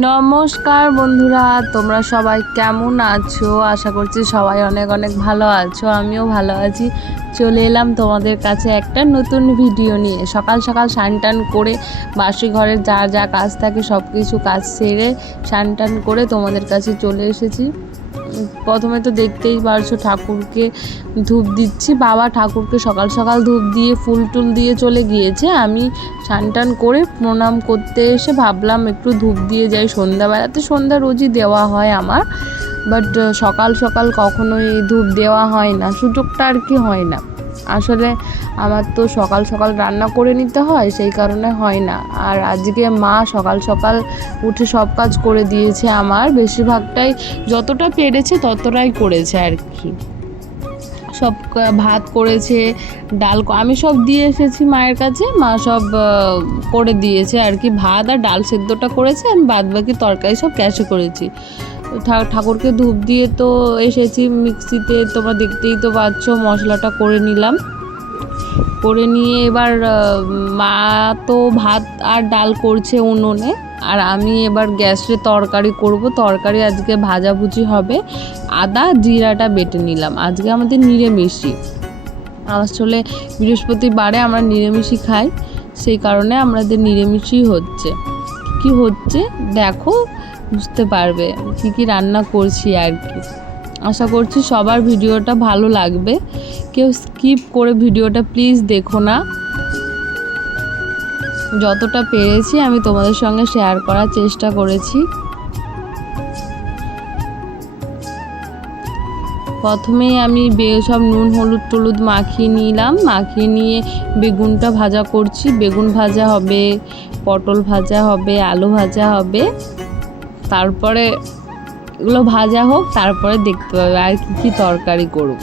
নমস্কার বন্ধুরা, তোমরা সবাই কেমন আছো? আশা করছি সবাই অনেক অনেক ভালো আছো। আমিও ভালো আছি। চলে এলাম তোমাদের কাছে একটা নতুন ভিডিও নিয়ে। সকাল সকাল স্নান টান করে বাসি ঘরের যা যা কাজ থাকে সব কিছু কাজ সেরে স্নান টান করে তোমাদের কাছে চলে এসেছি। প্রথমে তো দেখতেই পারছো ঠাকুরকে ধূপ দিচ্ছি। বাবা ঠাকুরকে সকাল সকাল ধূপ দিয়ে ফুল টুল দিয়ে চলে গিয়েছে। আমি স্নান টান করে প্রণাম করতে এসে ভাবলাম একটু ধূপ দিয়ে যাই। সন্ধ্যাবেলাতে সন্ধ্যা রোজই দেওয়া হয় আমার, বাট সকাল সকাল কখনোই ধূপ দেওয়া হয় না, সুযোগটা আর কি হয় না। আসলে আমার তো সকাল সকাল রান্না করে নিতে হয়, সেই কারণে হয় না। আর আজকে মা সকাল সকাল উঠে সব কাজ করে দিয়েছে। আমার বেশিরভাগটাই যতটা পেরেছে ততটাই করেছে আর কি। সব ভাত করেছে, ডাল আমি সব দিয়ে এসেছি মায়ের কাছে, মা সব করে দিয়েছে আর কি। ভাত আর ডাল সেদ্ধটা করেছে, আমি বাদ বাকি তরকারি সব গ্যাসে করেছি। ঠাকুরকে ধূপ দিয়ে তো এসেছি মিক্সিতে, তোমরা দেখতেই তো পাচ্ছ মশলাটা করে নিলাম। করে নিয়ে এবার মা তো ভাত আর ডাল করছে উনুনে, আর আমি এবার গ্যাসে তরকারি করব। তরকারি আজকে ভাজাভুজি হবে। আদা জিরাটা বেটে নিলাম। আজকে আমাদের নিরামিষই, আসলে বৃহস্পতিবারে আমরা নিরামিষই খাই, সেই কারণে আমাদের নিরামিষই হচ্ছে। কি হচ্ছে দেখো, বুঝতে পারবে কি কি রান্না করছি আর কি। আশা করছি সবার ভিডিওটা ভালো লাগবে। কেউ স্কিপ করে ভিডিওটা প্লিজ দেখো না। যতটা পেরেছি আমি তোমাদের সঙ্গে শেয়ার করার চেষ্টা করেছি। প্রথমে আমি সব নুন হলুদ টলুদ মাখিয়ে নিলাম। মাখিয়ে নিয়ে বেগুনটা ভাজা করছি। বেগুন ভাজা হবে, পটল ভাজা হবে, আলু ভাজা হবে। তারপরে এগুলো ভাজা হোক, তারপরে দেখতে পাবে আর কি কি তরকারি করব।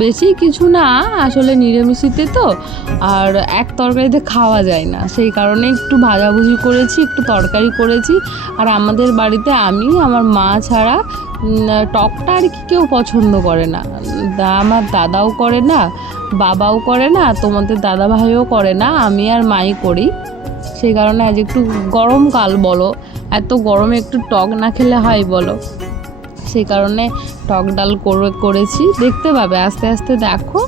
বেশি কিছু না, আসলে নিরামিষিতে তো আর এক তরকারিতে খাওয়া যায় না, সেই কারণে একটু ভাজাভুজি করেছি, একটু তরকারি করেছি। আর আমাদের বাড়িতে আমি আমার মা ছাড়া টকটা আর কি কেউ পছন্দ করে না। আমার দাদাও করে না, বাবাও করে না, তোমাদের দাদা ভাইও করে না, আমি আর মাই করি। সেই কারণে আজ একটু গরমকাল বলো, এত গরমে একটু টক না খেলে হয় বলো, সেই কারণে টক ডাল করেছি। দেখতে পাবে আস্তে আস্তে দেখো,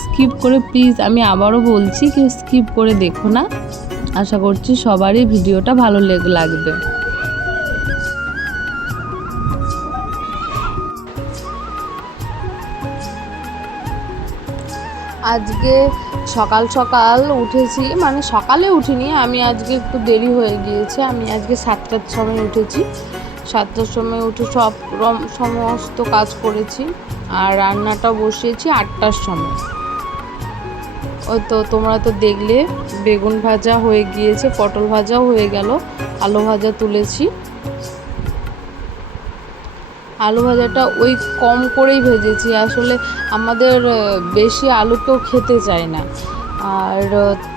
স্কিপ করে প্লিজ, আমি আবারও বলছি কেউ স্কিপ করে দেখো না। আশা করছি সবারই ভিডিওটা ভালো লাগবে। আজকে সকাল সকাল উঠেছি, মানে সকালে উঠিনি, আমি আজকে একটু দেরি হয়ে গিয়েছে। আমি আজকে 7টার সময় উঠেছি। 7টার সময় উঠে সমস্ত কাজ করেছি, আর রান্নাটা বসিয়েছি 8টার সময়। ওই তো তোমরা তো দেখলে বেগুন ভাজা হয়ে গিয়েছে, পটল ভাজাও হয়ে গেল, আলু ভাজা তুলেছি। আলু ভাজাটা ওই কম করেই ভেজেছি, আসলে আমাদের বেশি আলু কেউ খেতে চায় না। আর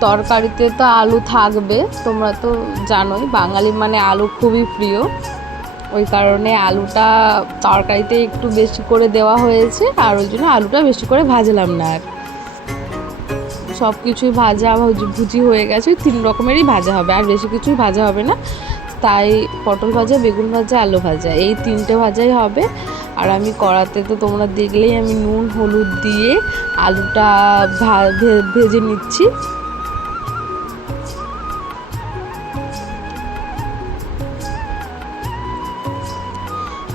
তরকারিতে তো আলু থাকবে, তোমরা তো জানোই বাঙালি মানে আলু খুবই প্রিয়। ওই কারণে আলুটা তরকারিতে একটু বেশি করে দেওয়া হয়েছে, আর ওই জন্য আলুটা বেশি করে ভাজলাম না। আর সব কিছুই ভাজা ভুজি হয়ে গেছে, 3 রকমেরই ভাজা হবে, আর বেশি কিছুই ভাজা হবে না। তাই পটল ভাজা, বেগুন ভাজা, আলু ভাজা, এই 3টে ভাজাই হবে। আর আমি কড়াতে তো তোমরা দেখলেই আমি নুন হলুদ দিয়ে আলুটা ভেজে নিচ্ছি।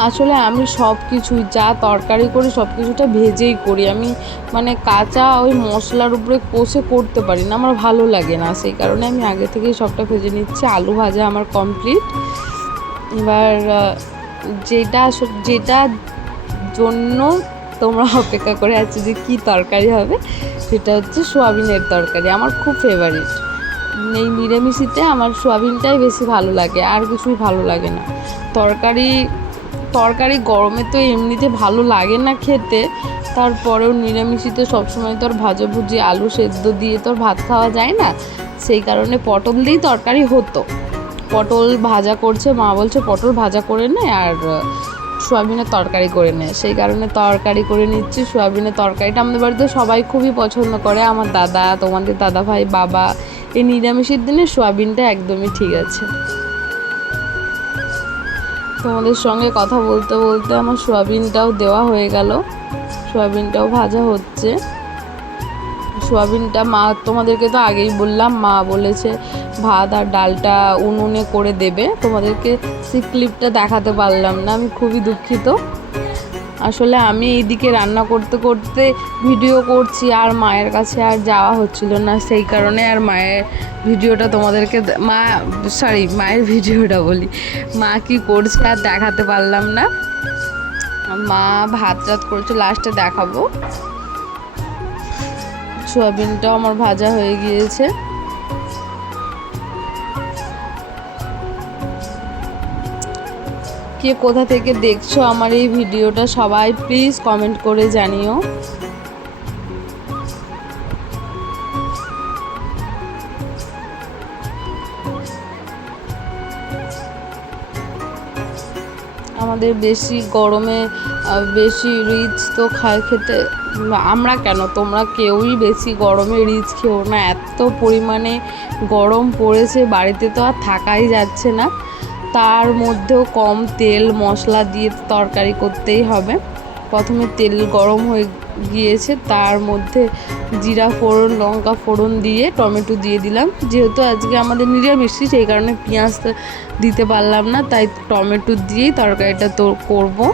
আসলে আমি সব কিছুই যা তরকারি করি সব কিছুটা ভেজেই করি। আমি মানে কাঁচা ওই মশলার উপরে কষে করতে পারি না, আমার ভালো লাগে না, সেই কারণে আমি আগে থেকেই সবটা ভেজে নিচ্ছি। আলু ভাজা আমার কমপ্লিট। এবার যেটার জন্য তোমরা অপেক্ষা করে আছো যে কী তরকারি হবে, সেটা হচ্ছে সোয়াবিনের তরকারি। আমার খুব ফেভারিট। এই নিরামিষিতে আমার সোয়াবিনটাই বেশি ভালো লাগে, আর কিছুই ভালো লাগে না। তরকারি গরমে তো এমনিতে ভালো লাগে না খেতে, তারপরেও নিরামিষিতে সবসময় তো আর ভাজাভুজি আলু সেদ্ধ দিয়ে তো আর ভাত খাওয়া যায় না, সেই কারণে পটল দিয়েই তরকারি হতো। পটল ভাজা করছে, মা বলছে পটল ভাজা করে নে আর সোয়াবিনের তরকারি করে নে, সেই কারণে তরকারি করে নিচ্ছি। সোয়াবিনের তরকারিটা আমাদের বাড়িতে সবাই খুবই পছন্দ করে, আমার দাদা, তোমাদের দাদা ভাই, বাবা। এই নিরামিষের দিনে সোয়াবিনটা একদমই ঠিক আছে। তোমাদের সঙ্গে কথা বলতে বলতে আমার সয়াবিনটাও দেওয়া হয়ে গেল, সয়াবিনটাও ভাজা হচ্ছে। সয়াবিনটা মা, তোমাদেরকে তো আগেই বললাম, মা বলেছে ভাত আর ডালটা উনুনে করে দেবে। তোমাদেরকে সেই ক্লিপটা দেখাতে পারলাম না, আমি খুবই দুঃখিত। আসলে আমি এইদিকে রান্না করতে করতে ভিডিও করছি আর মায়ের কাছে আর যাওয়া হচ্ছিল না, সেই কারণে আর মায়ের ভিডিওটা তোমাদেরকে মায়ের ভিডিওটা বলি, মা কি করছে আর দেখাতে পারলাম না। মা ভাত রাত করেছে, লাস্টে দেখাবো। সয়াবিনটাও আমার ভাজা হয়ে গিয়েছে। কে কোথা থেকে দেখছো আমার এই ভিডিওটা সবাই প্লিজ কমেন্ট করে জানিও। আমাদের বেশি গরমে বেশি রিচ তো খেতে, আমরা কেন, তোমরা কেউই বেশি গরমে রিচ খেও না। এত পরিমাণে গরম পড়েছে, বাড়িতে তো আর থাকাই যাচ্ছে না। তার মধ্যেও কম তেল মশলা দিয়ে তরকারি করতেই হবে। প্রথমে তেল গরম হয়ে গিয়েছে, তার মধ্যে জিরা ফোড়ন লঙ্কা ফোড়ন দিয়ে টমেটো দিয়ে দিলাম। যেহেতু আজকে আমাদের নিরামিষ, সেই কারণে পেঁয়াজ দিতে পারলাম না, তাই টমেটো দিয়েই তরকারিটা তো করবো।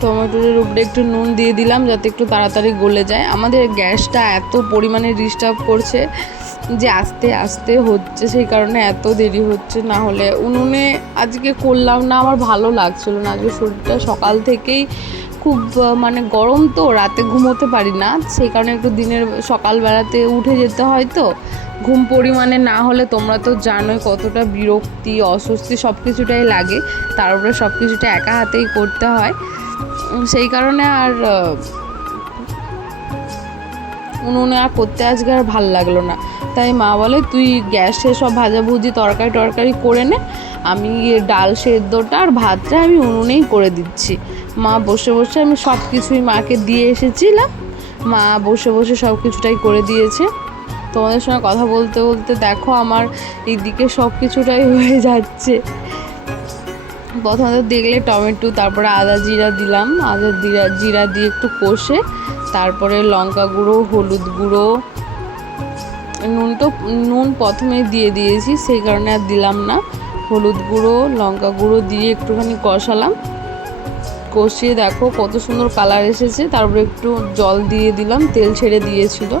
টমেটোর উপরে একটু নুন দিয়ে দিলাম যাতে একটু তাড়াতাড়ি গলে যায়। আমাদের গ্যাসটা এত পরিমাণে ডিস্টার্ব করছে যে আস্তে আস্তে হচ্ছে, সেই কারণে এত দেরি হচ্ছে। না হলে উনুনে আজকে করলাম না, আমার ভালো লাগছিল না। আজকে শরীরটা সকাল থেকেই খুব মানে গরম, তো রাতে ঘুমোতে পারি না, সেই কারণে একটু দিনের সকালবেলাতে উঠে যেতে হয়। তো ঘুম পরিমাণে না হলে তোমরা তো জানোই কতটা বিরক্তি অস্বস্তি সব কিছুটাই লাগে, তার উপরে সব কিছুটা একা হাতেই করতে হয়। সেই কারণে আর উনুনে আর করতে আজকে আর ভাল লাগলো না। তাই মা বলে তুই গ্যাসে সব ভাজাভুজি তরকারি করে নে, আমি ডাল সেদ্ধটা আর ভাতটা আমি উনুনেই করে দিচ্ছি। মা বসে বসে, আমি সব কিছুই মাকে দিয়ে এসেছিলাম, মা বসে বসে সব কিছুটাই করে দিয়েছে। তোমাদের সঙ্গে কথা বলতে বলতে দেখো আমার এইদিকে সব কিছুটাই হয়ে যাচ্ছে। প্রথমে দেখলে টমেটো, তারপরে আদা জিরা দিলাম, জিরা দিয়ে একটু কষে তারপরে লঙ্কা গুঁড়ো হলুদ গুঁড়ো নুন প্রথমে দিয়ে দিয়েছি, সেই কারণে আর দিলাম না। হলুদ গুঁড়ো লঙ্কা গুঁড়ো দিয়ে একটুখানি কষালাম, কষিয়ে দেখো কত সুন্দর কালার এসেছে। তারপরে একটু জল দিয়ে দিলাম, তেল ছেড়ে দিয়েছিল,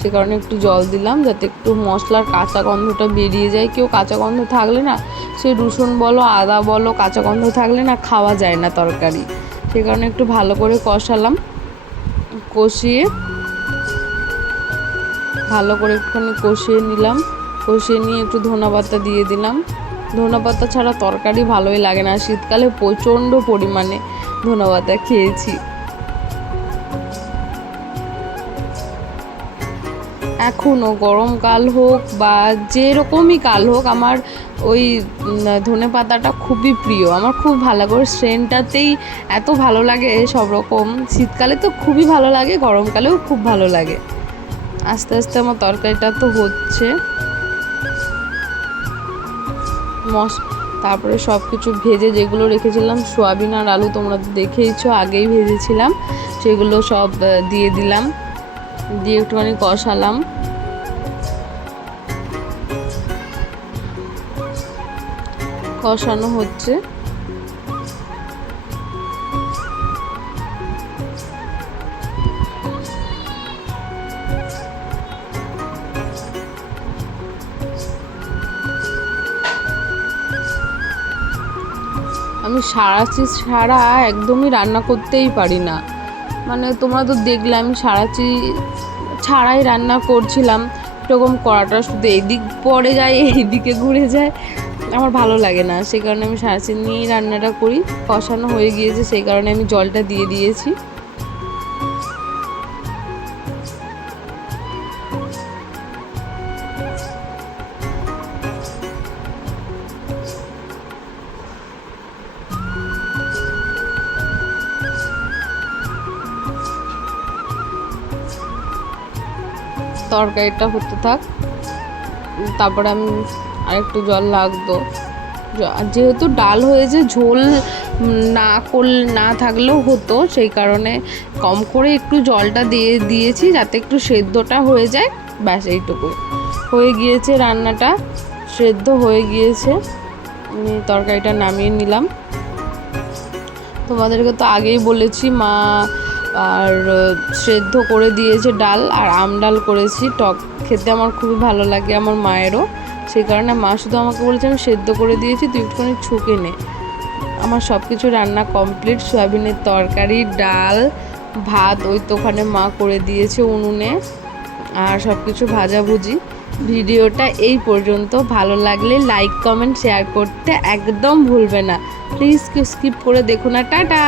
সে কারণে একটু জল দিলাম যাতে একটু মশলার কাঁচা গন্ধটা বেরিয়ে যায়। কেউ কাঁচা গন্ধ থাকলে না, সে রসুন বলো আদা বলো, কাঁচা গন্ধ থাকলে না খাওয়া যায় না তরকারি। সে কারণে একটু ভালো করে কষালাম, কষিয়ে ভালো করে একটুখানি কষিয়ে নিলাম। কষিয়ে নিয়ে একটু ধনেপাতা দিয়ে দিলাম। ধনেপাতা ছাড়া তরকারি ভালোই লাগে না, শীতকালে প্রচণ্ড পরিমাণে ধনেপাতা খেয়েছি। এখনও গরমকাল হোক বা যেরকমই কাল হোক, আমার ওই ধনেপাতাটা খুবই প্রিয়, আমার খুব ভালো করে সেন্টটাতেই এত ভালো লাগে। সব রকম শীতকালে তো খুবই ভালো লাগে, গরমকালেও খুব ভালো লাগে। আস্তে আস্তে আমার তরকারিটা তো হচ্ছে, তারপরে সব কিছু ভেজে যেগুলো রেখেছিলাম সয়াবিন আর আলু, তোমরা তো দেখেইছো আগেই ভেজেছিলাম, সেগুলো সব দিয়ে দিলাম, দিয়ে একটুখানি কষালাম। কষানো হচ্ছে, আমি সারাচি ছাড়া একদমই রান্না করতেই পারি না। মানে তোমরা তো দেখলে আমি সারাচি ছাড়াই রান্না করছিলাম, এরকম কড়াটা শুধু এদিক পড়ে যায় এইদিকে ঘুরে যায়, আমার ভালো লাগে না। সেই কারণে আমি সারাচি নিয়েই রান্নাটা করি। কষানো হয়ে গিয়েছে, সেই কারণে আমি জলটা দিয়ে দিয়েছি। তরকারিটা হতে থাক, তারপরে আমি আরেকটু জল লাগতো। যেহেতু ডাল হয়েছে, ঝোল না থাকলেও হতো, সেই কারণে কম করে একটু জলটা দিয়েছি যাতে একটু সেদ্ধটা হয়ে যায়, ব্যাস এইটুকু। হয়ে গিয়েছে রান্নাটা, সেদ্ধ হয়ে গিয়েছে, আমি তরকারিটা নামিয়ে নিলাম। তোমাদেরকে তো আগেই বলেছি মা আর সেদ্ধ করে দিয়েছে ডাল, আর ডাল করেছি। টক খেতে আমার খুবই ভালো লাগে, আমার মায়েরও, সেই কারণে মা শুধু আমাকে বলেছে আমি সেদ্ধ করে দিয়েছি, তুই একটুখানি ছুঁকে নে। আমার সব কিছু রান্না কমপ্লিট। সয়াবিনের তরকারি, ডাল, ভাত ওই তো ওখানে মা করে দিয়েছে উনুনে, আর সব কিছু ভাজাভুজি। ভিডিওটা এই পর্যন্ত। ভালো লাগলে লাইক কমেন্ট শেয়ার করতে একদম ভুলবে না, প্লিজ স্কিপ করে দেখো না। টাটা।